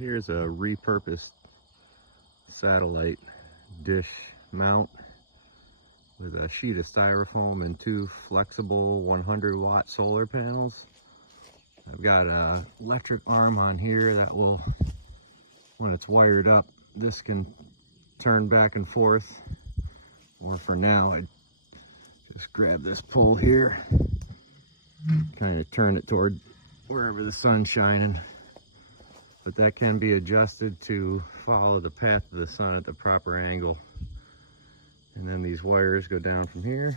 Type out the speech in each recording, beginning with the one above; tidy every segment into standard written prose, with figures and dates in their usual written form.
Here's a repurposed satellite dish mount with a sheet of styrofoam and two flexible 100-watt solar panels. I've got an electric arm on here that will, when it's wired up, this can turn back and forth. Or for now, I just grab this pole here, kind of turn it toward wherever the sun's shining. But that can be adjusted to follow the path of the sun at the proper angle. And then these wires go down from here,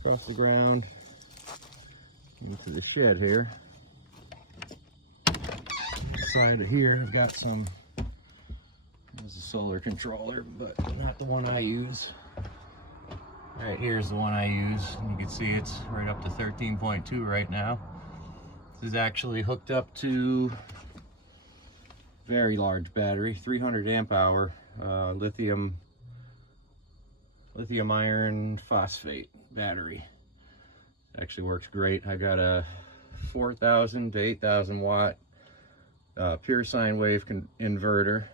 across the ground, into the shed here. Inside of here, I've got some, there's a solar controller, but not the one I use. Right here's the one I use. You can see it's right up to 13.2 right now. This is actually hooked up to very large battery, 300 amp hour lithium iron phosphate battery. Actually works great. I got a 4,000 to 8,000 watt pure sine wave inverter,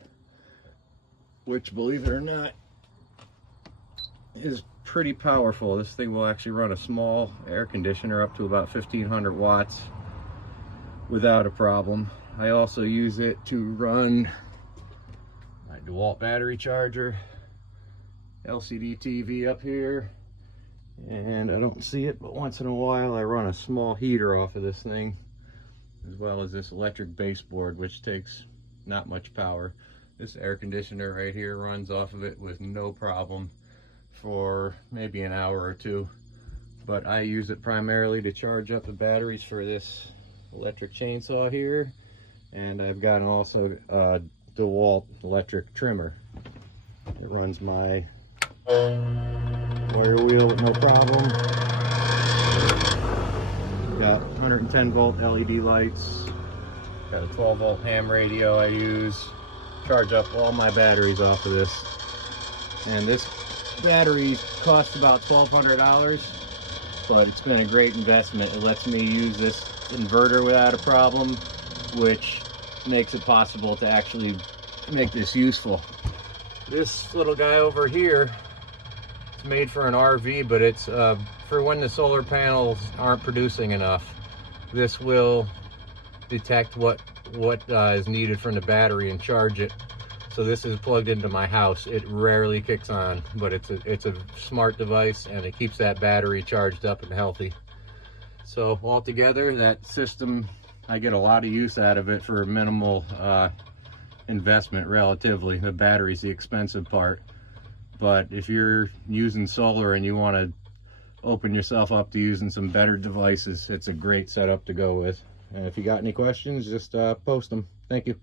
which, believe it or not, is pretty powerful. This thing will actually run a small air conditioner up to about 1,500 watts without a problem. I also use it to run my DeWalt battery charger, LCD TV up here, and I don't see it, but once in a while I run a small heater off of this thing, as well as this electric baseboard, which takes not much power. This air conditioner right here runs off of it with no problem for maybe an hour or two, but I use it primarily to charge up the batteries for this electric chainsaw here. And I've got also a DeWalt electric trimmer. It runs my wire wheel with no problem. Got 110 volt LED lights. Got a 12 volt ham radio I use. Charge up all my batteries off of this. And this battery costs about $1,200, but it's been a great investment. It lets me use this inverter without a problem, which makes it possible to actually make this useful. This little guy over here, it's made for an RV, but it's for when the solar panels aren't producing enough. This will detect what is needed from the battery and charge it. So this is plugged into my house. It rarely kicks on, but it's a smart device, and it keeps that battery charged up and healthy. So altogether, that system, I get a lot of use out of it for a minimal investment relatively. The battery's the expensive part. But if you're using solar and you want to open yourself up to using some better devices, it's a great setup to go with. And if you got any questions, just post them. Thank you.